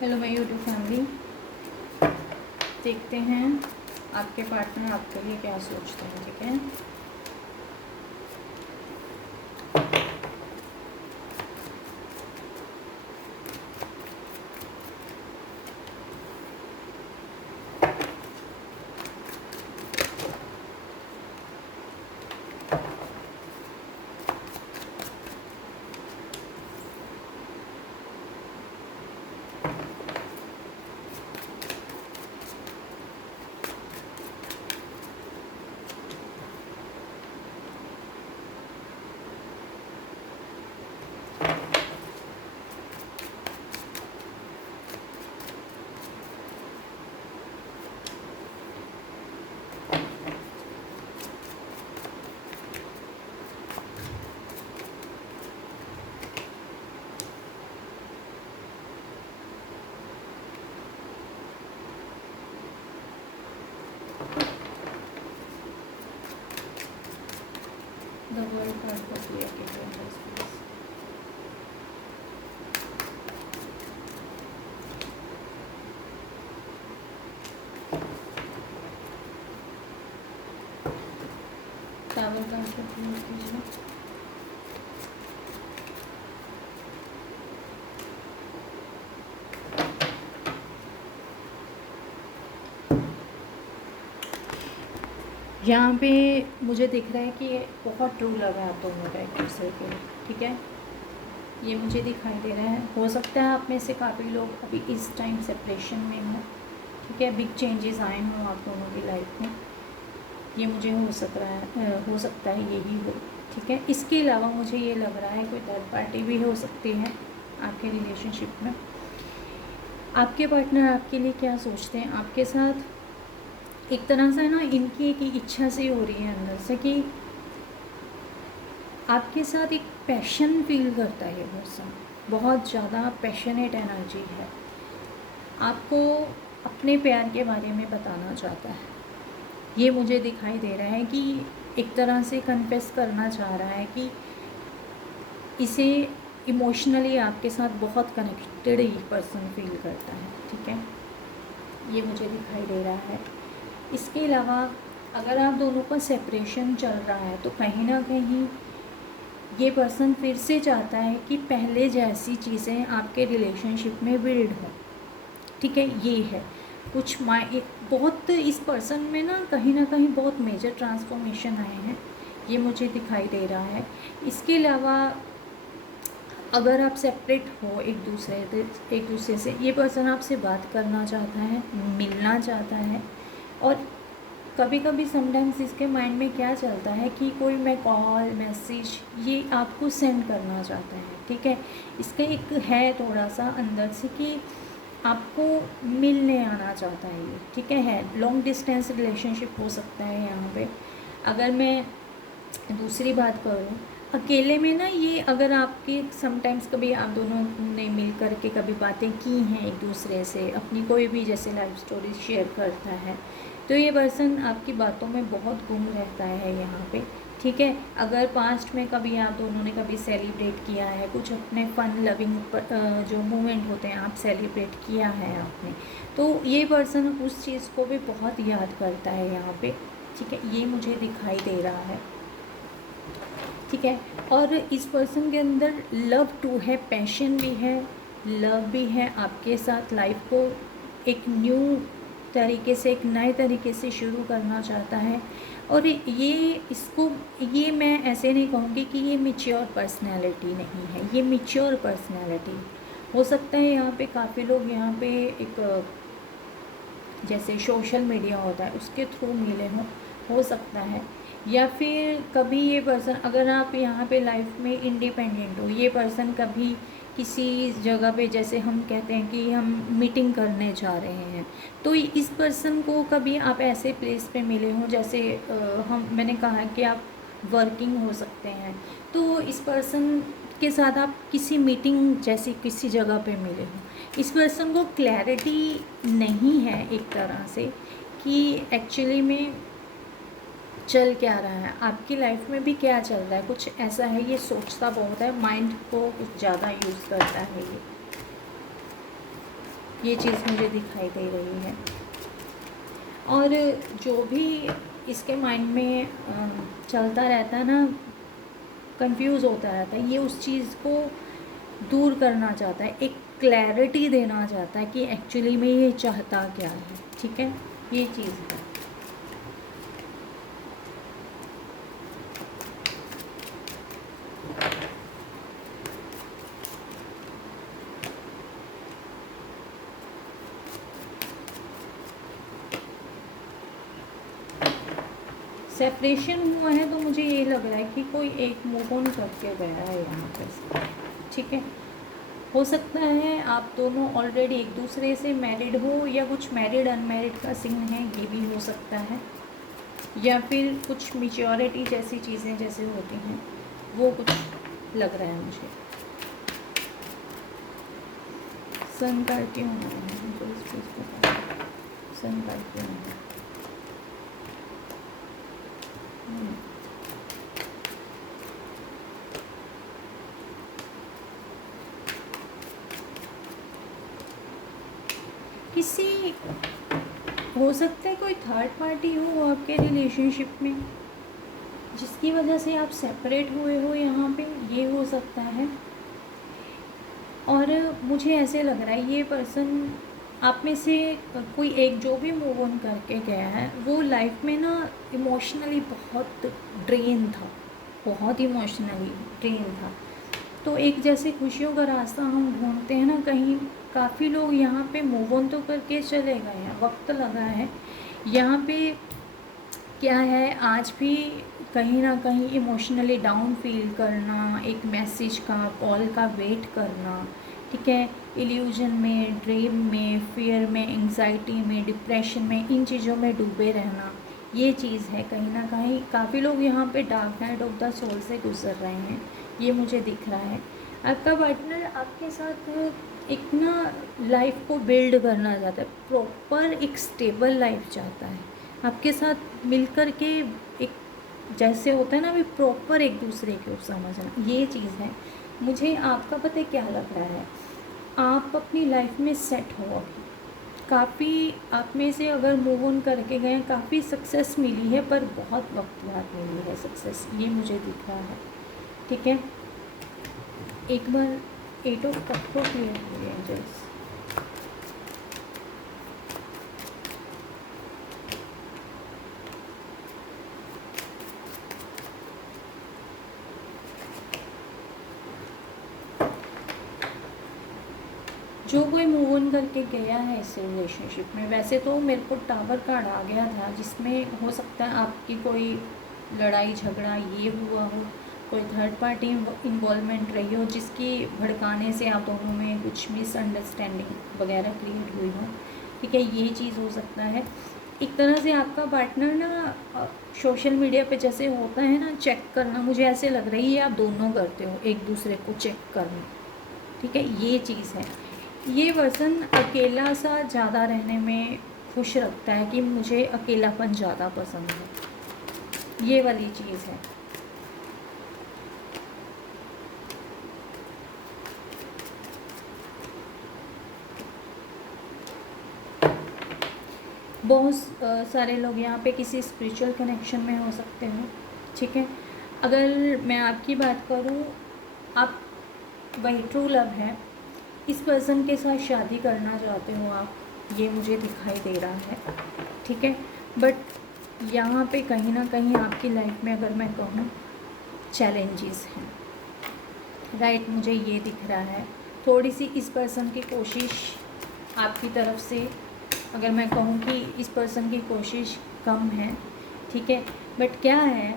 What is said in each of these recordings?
Hello my YouTube family. देखते हैं आपके पार्टनर आपके लिए क्या सोचते हैं। ठीक है, द वर्ल्ड कार्ड को क्लियर कीजिए प्लीज। टावर कार्ड को क्लियर कीजिए। यहाँ पे मुझे दिख रहा है कि ये बहुत ट्रू लग रहा है आप दोनों का एक दूसरे के। ठीक है, ये मुझे दिखाई दे रहा है। हो सकता है आप में से काफ़ी लोग अभी इस टाइम सेपरेशन में हों। ठीक है, बिग चेंजेस आए हों आप दोनों की लाइफ में। ये मुझे हो सकता है यही हो। ठीक है, इसके अलावा मुझे ये लग रहा है कोई थर्ड पार्टी भी हो सकती है आपके रिलेशनशिप में। आपके पार्टनर आपके लिए क्या सोचते हैं आपके साथ, एक तरह से ना इनकी एक इच्छा से हो रही है अंदर से कि आपके साथ एक पैशन फील करता है। पर्सन बहुत ज़्यादा पैशनेट एनर्जी है, आपको अपने प्यार के बारे में बताना चाहता है। ये मुझे दिखाई दे रहा है कि एक तरह से कन्फेस करना चाह रहा है कि इसे इमोशनली आपके साथ बहुत कनेक्टेड ही पर्सन फील करता है। ठीक है, ये मुझे दिखाई दे रहा है। इसके अलावा अगर आप दोनों का सेपरेशन चल रहा है तो कहीं ना कहीं ये पर्सन फिर से चाहता है कि पहले जैसी चीज़ें आपके रिलेशनशिप में बिल्ड हो। ठीक है, ये है कुछ बहुत इस पर्सन में ना कहीं बहुत मेजर ट्रांसफॉर्मेशन आए हैं, ये मुझे दिखाई दे रहा है। इसके अलावा अगर आप सेपरेट हो एक दूसरे से, ये पर्सन आपसे बात करना चाहता है, मिलना चाहता है। और कभी कभी समटाइम्स इसके माइंड में क्या चलता है कि कोई मैं कॉल मैसेज ये आपको सेंड करना चाहता है। ठीक है, इसका एक है थोड़ा सा अंदर से कि आपको मिलने आना चाहता है ये। ठीक है, लॉन्ग डिस्टेंस रिलेशनशिप हो सकता है यहाँ पे। अगर मैं दूसरी बात करूँ अकेले में ना, ये अगर आपके समटाइम्स कभी आप दोनों ने मिल कर के कभी बातें की हैं एक दूसरे से, अपनी कोई भी जैसे लाइफ स्टोरी शेयर करता है, तो ये पर्सन आपकी बातों में बहुत गुम रहता है यहाँ पे। ठीक है, अगर पास्ट में कभी आप दोनों ने कभी सेलिब्रेट किया है कुछ अपने फन लविंग जो मोमेंट होते हैं आप सेलिब्रेट किया है आपने, तो ये पर्सन उस चीज़ को भी बहुत याद करता है यहाँ पे। ठीक है, ये मुझे दिखाई दे रहा है। ठीक है, और इस पर्सन के अंदर लव टू है, पैशन भी है, लव भी है आपके साथ। लाइफ को एक न्यू तरीके से, एक नए तरीके से शुरू करना चाहता है। और ये मैं ऐसे नहीं कहूँगी कि ये मैच्योर पर्सनैलिटी नहीं है, ये मैच्योर पर्सनैलिटी हो सकता है। यहाँ पे काफ़ी लोग यहाँ पे एक जैसे सोशल मीडिया होता है उसके थ्रू मिले हों, हो सकता है। या फिर कभी ये पर्सन, अगर आप यहाँ पे लाइफ में इंडिपेंडेंट हो, ये पर्सन कभी किसी जगह पे जैसे हम कहते हैं कि हम मीटिंग करने जा रहे हैं, तो इस पर्सन को कभी आप ऐसे प्लेस पे मिले हों जैसे मैंने कहा कि आप वर्किंग हो सकते हैं, तो इस पर्सन के साथ आप किसी मीटिंग जैसी किसी जगह पे मिले हों। इस पर्सन को क्लैरिटी नहीं है एक तरह से कि एक्चुअली में चल क्या रहा है, आपकी लाइफ में भी क्या चल रहा है, कुछ ऐसा है। ये सोचता बहुत है, माइंड को कुछ ज़्यादा यूज़ करता है ये। ये चीज़ मुझे दिखाई दे रही है। और जो भी इसके माइंड में चलता रहता है ना, कंफ्यूज होता रहता है, ये उस चीज़ को दूर करना चाहता है, एक क्लैरिटी देना चाहता है कि एक्चुअली में ये चाहता क्या है। ठीक है, ये चीज़ है। सेपरेशन हुआ है तो मुझे ये लग रहा है कि कोई एक मूव ऑन करके गया है यहाँ पे। ठीक है, हो सकता है आप दोनों ऑलरेडी एक दूसरे से मैरिड हो, या कुछ मैरिड अनमैरिड का सीन है, ये भी हो सकता है, या फिर कुछ मैच्योरिटी जैसी चीज़ें जैसे होती हैं वो कुछ लग रहा है मुझे। सन कार्ड क्यों आ रहा है मुझे इस चीज़ को पता है। सन कार्ड क्यों आ रहा है? किसी हो सकता है कोई थर्ड पार्टी हो आपके रिलेशनशिप में जिसकी वजह से आप सेपरेट हुए हो, यहाँ पे ये हो सकता है। और मुझे ऐसे लग रहा है ये पर्सन आप में से कोई एक जो भी मूव ऑन करके गया है वो लाइफ में ना इमोशनली बहुत ड्रेन था, बहुत इमोशनली ड्रेन था। तो एक जैसे खुशियों का रास्ता हम ढूंढते हैं ना, कहीं काफ़ी लोग यहाँ पे मूव ऑन तो करके चले गए हैं, वक्त लगा है। यहाँ पे क्या है, आज भी कहीं ना कहीं इमोशनली डाउन फील करना, एक मैसेज का, कॉल का वेट करना। ठीक है, इल्यूजन में, ड्रीम में, फियर में, एंग्जाइटी में, डिप्रेशन में, इन चीज़ों में डूबे रहना, ये चीज़ है। कहीं ना कहीं काफ़ी लोग यहाँ पे dark night of the soul से गुजर रहे हैं, ये मुझे दिख रहा है। आपका पार्टनर आपके साथ एक ना लाइफ को बिल्ड करना चाहता है, प्रॉपर एक स्टेबल लाइफ चाहता है आपके साथ मिलकर के। एक जैसे होता है ना भी प्रॉपर एक दूसरे को समझना, ये चीज़ है। मुझे आपका पता है क्या लग रहा है, आप अपनी लाइफ में सेट हो अभी। काफ़ी आप में से अगर मूव ऑन करके गए, काफ़ी सक्सेस मिली है, पर बहुत वक्त बाद मिली है सक्सेस, ये मुझे दिख रहा है। ठीक है, एक बार 8 ऑफ कप को क्लियर करिए एंजल्स। जो कोई मूव ऑन करके गया है इस रिलेशनशिप में, वैसे तो मेरे को टावर कार्ड आ गया था, जिसमें हो सकता है आपकी कोई लड़ाई झगड़ा ये हुआ हो, कोई थर्ड पार्टी इन्वॉल्वमेंट रही हो जिसकी भड़काने से आप दोनों में कुछ मिसअंडरस्टैंडिंग वगैरह क्रिएट हुई हो। ठीक है, ये चीज़ हो सकता है। एक तरह से आपका पार्टनर ना सोशल मीडिया पे जैसे होता है ना चेक करना, मुझे ऐसे लग रही है आप दोनों करते हो एक दूसरे को चेक करना। ठीक है, ये चीज़ है। ये पर्सन अकेला सा ज़्यादा रहने में खुश रखता है कि मुझे अकेलापन ज़्यादा पसंद है, ये वाली चीज़ है। बहुत सारे लोग यहाँ पे किसी स्पिरिचुअल कनेक्शन में हो सकते हो। ठीक है, अगर मैं आपकी बात करूँ, आप वही ट्रू लव है, इस पर्सन के साथ शादी करना चाहते हो आप, ये मुझे दिखाई दे रहा है। ठीक है, बट यहाँ पे कहीं ना कहीं आपकी लाइफ में अगर मैं कहूँ चैलेंजेस हैं, राइट, मुझे ये दिख रहा है। थोड़ी सी इस पर्सन की कोशिश आपकी तरफ से, अगर मैं कहूँ कि इस पर्सन की कोशिश कम है। ठीक है, बट क्या है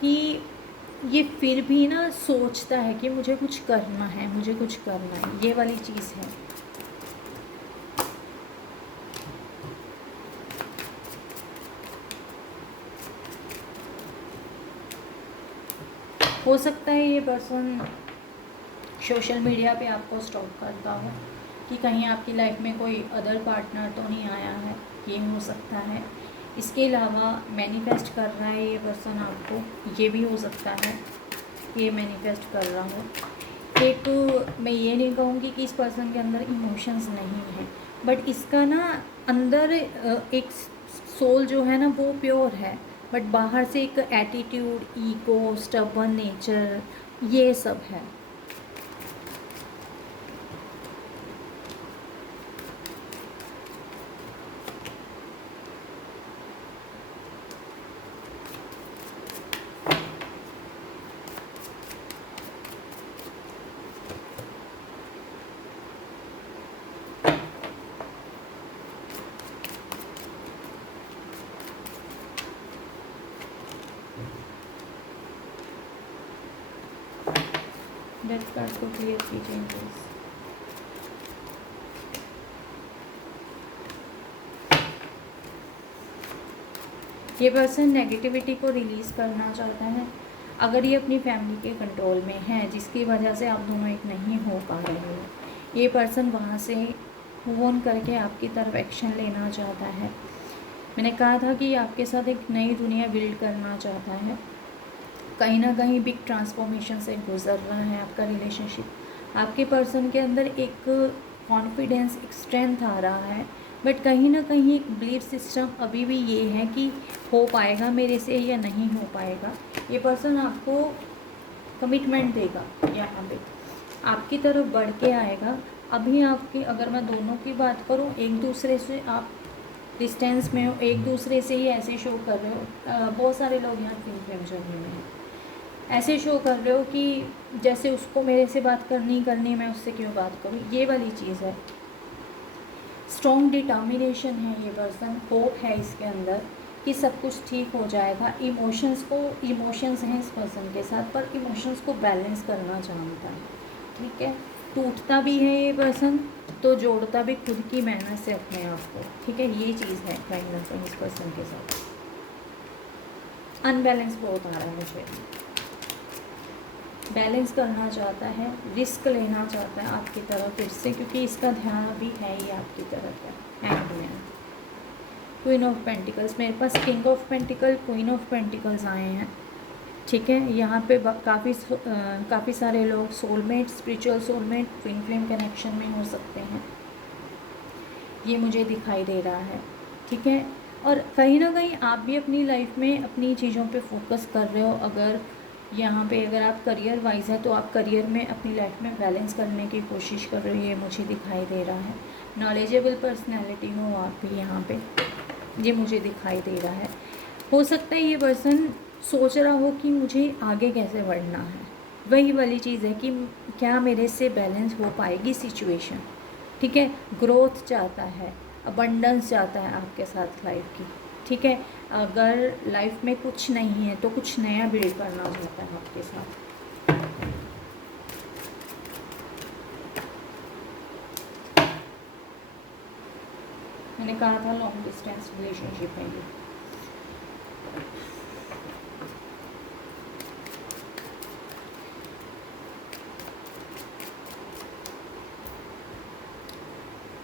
कि ये फिर भी ना सोचता है कि मुझे कुछ करना है, मुझे कुछ करना है, ये वाली चीज़ है। हो सकता है ये पर्सन सोशल मीडिया पे आपको स्टॉक करता हो कि कहीं आपकी लाइफ में कोई अदर पार्टनर तो नहीं आया है, ये हो सकता है। इसके अलावा मैनिफेस्ट कर रहा है ये पर्सन आपको, ये भी हो सकता है ये मैनिफेस्ट कर रहा हो। एक मैं ये नहीं कहूँगी कि इस पर्सन के अंदर इमोशंस नहीं है, बट इसका ना अंदर एक सोल जो है ना वो प्योर है, बट बाहर से एक एटीट्यूड, ईगो, स्टबर्न नेचर, ये सब है। डेथ कार्ड को क्लियर कीजिए प्लीज। ये पर्सन नेगेटिविटी को रिलीज़ करना चाहता है। अगर ये अपनी फैमिली के कंट्रोल में है जिसकी वजह से आप दोनों एक नहीं हो पा रहे हो, ये पर्सन वहाँ से मूव ऑन करके आपकी तरफ एक्शन लेना चाहता है। मैंने कहा था कि आपके साथ एक नई दुनिया बिल्ड करना चाहता है। कहीं ना कहीं बिग ट्रांसफॉर्मेशन से गुजर रहा है आपका रिलेशनशिप। आपके पर्सन के अंदर एक कॉन्फिडेंस, एक स्ट्रेंथ आ रहा है, बट कहीं ना कहीं एक बिलीफ सिस्टम अभी भी ये है कि हो पाएगा मेरे से या नहीं हो पाएगा। ये पर्सन आपको कमिटमेंट देगा, यहाँ पे आपकी तरफ बढ़ के आएगा। अभी आपकी, अगर मैं दोनों की बात करूँ, एक दूसरे से आप डिस्टेंस में हो, एक दूसरे से ही ऐसे शो कर रहे हो। बहुत सारे लोग यहाँ फिल्म जर्नी में हैं, ऐसे शो कर रहे हो कि जैसे उसको मेरे से बात करनी, मैं उससे क्यों बात करूँ, ये वाली चीज़ है। स्ट्रॉन्ग डिटर्मिनेशन है ये पर्सन, होप है इसके अंदर कि सब कुछ ठीक हो जाएगा। इमोशंस हैं इस पर्सन के साथ, पर इमोशंस को बैलेंस करना जानता है, ठीक है। टूटता भी है ये पर्सन तो जोड़ता भी खुद की मेहनत से अपने आप को, ठीक है। ये चीज़ है कहीं ना कहीं इस पर्सन के साथ। अनबैलेंस बहुत आ रहा है मुझे। बैलेंस करना चाहता है, रिस्क लेना चाहता है आपकी तरफ फिर से, क्योंकि इसका ध्यान अभी है ही आपकी तरफ है। हैंगमैन, क्वीन ऑफ पेंटिकल्स, मेरे पास king of pentacle, queen of pentacles आए हैं, ठीक है। यहाँ पे काफ़ी सारे लोग soulmate, spiritual soulmate, twin flame connection में हो सकते हैं, ये मुझे दिखाई दे रहा है, ठीक है। और कहीं ना कहीं आप भी अपनी लाइफ में अपनी चीज़ों पे फोकस कर रहे हो। अगर यहाँ पे अगर आप करियर वाइज है तो आप करियर में अपनी लाइफ में बैलेंस करने की कोशिश कर रहे हो, ये मुझे दिखाई दे रहा है। नॉलेजेबल पर्सनैलिटी हो आप भी यहाँ पे, ये मुझे दिखाई दे रहा है। हो सकता है ये पर्सन सोच रहा हो कि मुझे आगे कैसे बढ़ना है, वही वाली चीज़ है कि क्या मेरे से बैलेंस हो पाएगी सिचुएशन, ठीक है। ग्रोथ चाहता है, अबंडेंस चाहता है आपके साथ लाइफ की, ठीक है। अगर लाइफ में कुछ नहीं है तो कुछ नया बिल्ड करना चाहता है आपके साथ। मैंने कहा था लॉन्ग डिस्टेंस रिलेशनशिप है ये।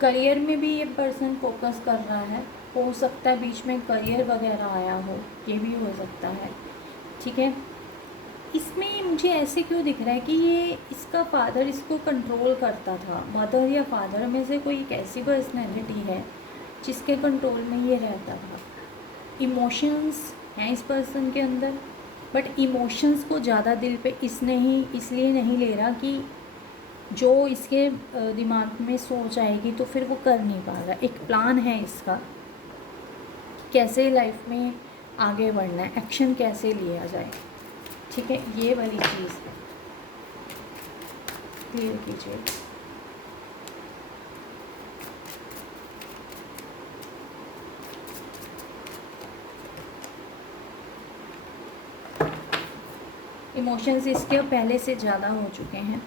करियर में भी ये पर्सन फोकस कर रहा है, हो सकता है बीच में करियर वगैरह आया हो, ये भी हो सकता है, ठीक है। इसमें मुझे ऐसे क्यों दिख रहा है कि ये इसका फादर इसको कंट्रोल करता था। मदर या फादर में से कोई एक ऐसी पर्सनैलिटी है जिसके कंट्रोल में ये रहता था। इमोशंस हैं इस पर्सन के अंदर, बट इमोशंस को ज़्यादा दिल पे इसलिए नहीं ले रहा कि जो इसके दिमाग में सोच आएगी तो फिर वो कर नहीं पा रहा। एक प्लान है इसका, कैसे लाइफ में आगे बढ़ना है, एक्शन कैसे लिया जाए, ठीक है। ये वाली चीज़ क्लियर कीजिए। इमोशंस इसके पहले से ज़्यादा हो चुके हैं,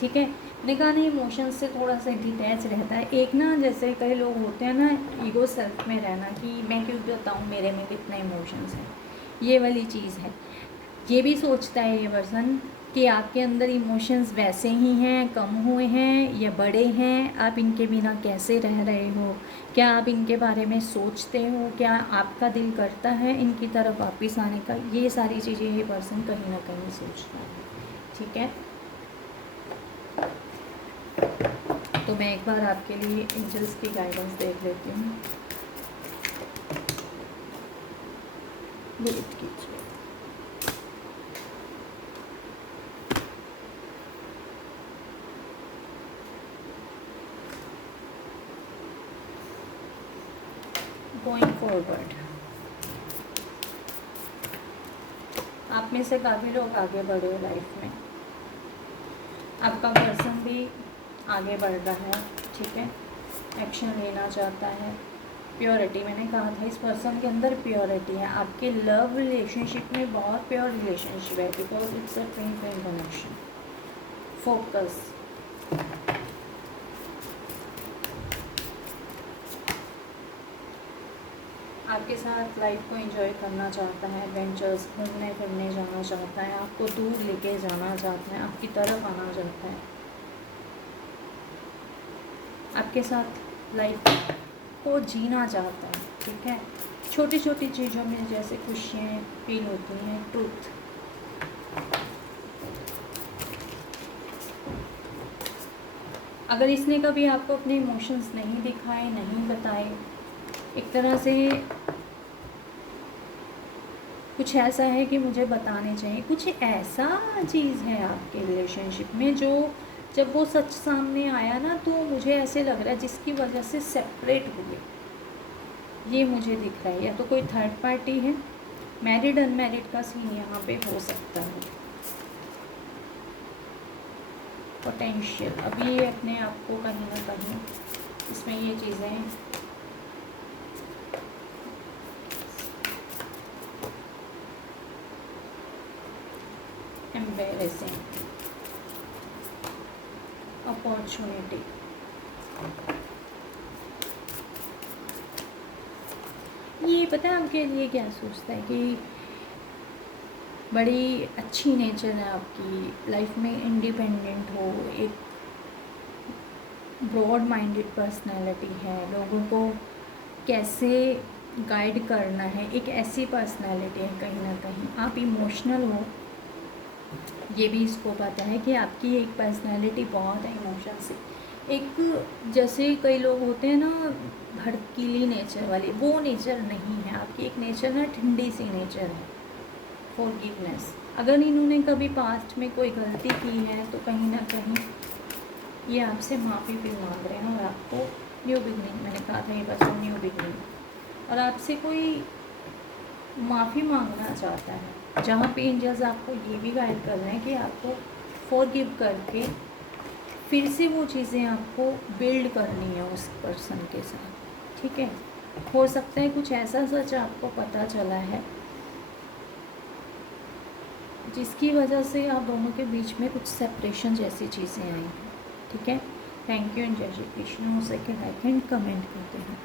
ठीक है। मैंने कहा ना इमोशंस से थोड़ा सा डिटैच रहता है। एक ना जैसे कई लोग होते हैं ना, ईगो सेल्फ में रहना कि मैं क्यों बताऊँ मेरे में कितने इमोशंस हैं, ये वाली चीज़ है। ये भी सोचता है ये पर्सन कि आपके अंदर इमोशंस वैसे ही हैं, कम हुए हैं या बड़े हैं, आप इनके बिना कैसे रह रहे हो, क्या आप इनके बारे में सोचते हो, क्या आपका दिल करता है इनकी तरफ वापस आने का। ये सारी चीज़ें ये पर्सन कहीं ना कहीं सोचता है, ठीक है। तो मैं एक बार आपके लिए एंजल्स की गाइडेंस देख लेती हूँ। वेट कीजिए। गोइंग फॉरवर्ड, आप में से काफ़ी लोग आगे बढ़े हो लाइफ में। आपका पर्सन भी आगे बढ़ रहा है, ठीक है, एक्शन लेना चाहता है। प्योरिटी, मैंने कहा था इस पर्सन के अंदर प्योरिटी है। आपके लव रिलेशनशिप में बहुत प्योर रिलेशनशिप है, because it's a twin flame connection. Focus, आपके साथ लाइफ को एंजॉय करना चाहता है, एडवेंचर्स, घूमने फिरने जाना चाहता है, आपको दूर लेके जाना चाहता है, आपकी तरफ आना चाहता है, आपके साथ लाइफ को जीना चाहता है, ठीक है। छोटी छोटी चीज़ों में जैसे खुशियाँ फील होती हैं, ट्रुथ। अगर इसने कभी आपको अपने इमोशंस नहीं दिखाए, नहीं बताए, एक तरह से कुछ ऐसा है कि मुझे बताने चाहिए, कुछ ऐसा चीज़ है आपके रिलेशनशिप में जो जब वो सच सामने आया ना, तो मुझे ऐसे लग रहा है जिसकी वजह से सेपरेट हुए, ये मुझे दिख रहा है। या तो कोई थर्ड पार्टी है, मैरिड अनमैरिड का सीन यहाँ पे हो सकता है। पोटेंशियल, अभी ये अपने आप को कहीं ना कहीं इसमें ये चीज़ें एम्बेरेसिंग, अपॉर्चुनिटी, ये पता है आपके लिए क्या सोचता है कि बड़ी अच्छी नेचर है आपकी, लाइफ में इंडिपेंडेंट हो, एक ब्रॉड माइंडेड पर्सनालिटी है, लोगों को कैसे गाइड करना है, एक ऐसी पर्सनालिटी है। कहीं ना कहीं आप इमोशनल हो, ये भी इसको पता है कि आपकी एक पर्सनालिटी बहुत है इमोशन से। एक जैसे कई लोग होते हैं ना भड़कीली नेचर वाली, वो नेचर नहीं है आपकी। एक नेचर ना ठंडी सी नेचर है, फॉरगिवनेस। अगर इन्होंने कभी पास्ट में कोई गलती की है तो कहीं ना कहीं ये आपसे माफ़ी भी मांग रहे हैं, और आपको न्यू बिगनिंग, मैंने कहा था ये बस न्यू बिगनिंग, और आपसे कोई माफ़ी मांगना चाहता है। जहाँ पे एंजल्स आपको ये भी गाइड कर रहे हैं कि आपको फॉरगिव करके फिर से वो चीज़ें आपको बिल्ड करनी है उस पर्सन के साथ, ठीक है। हो सकता है कुछ ऐसा सच आपको पता चला है जिसकी वजह से आप दोनों के बीच में कुछ सेपरेशन जैसी चीज़ें आई हैं, ठीक है। थैंक यू एंड जय श्री कृष्ण। हो सके लाइक एंड कमेंट करते हैं।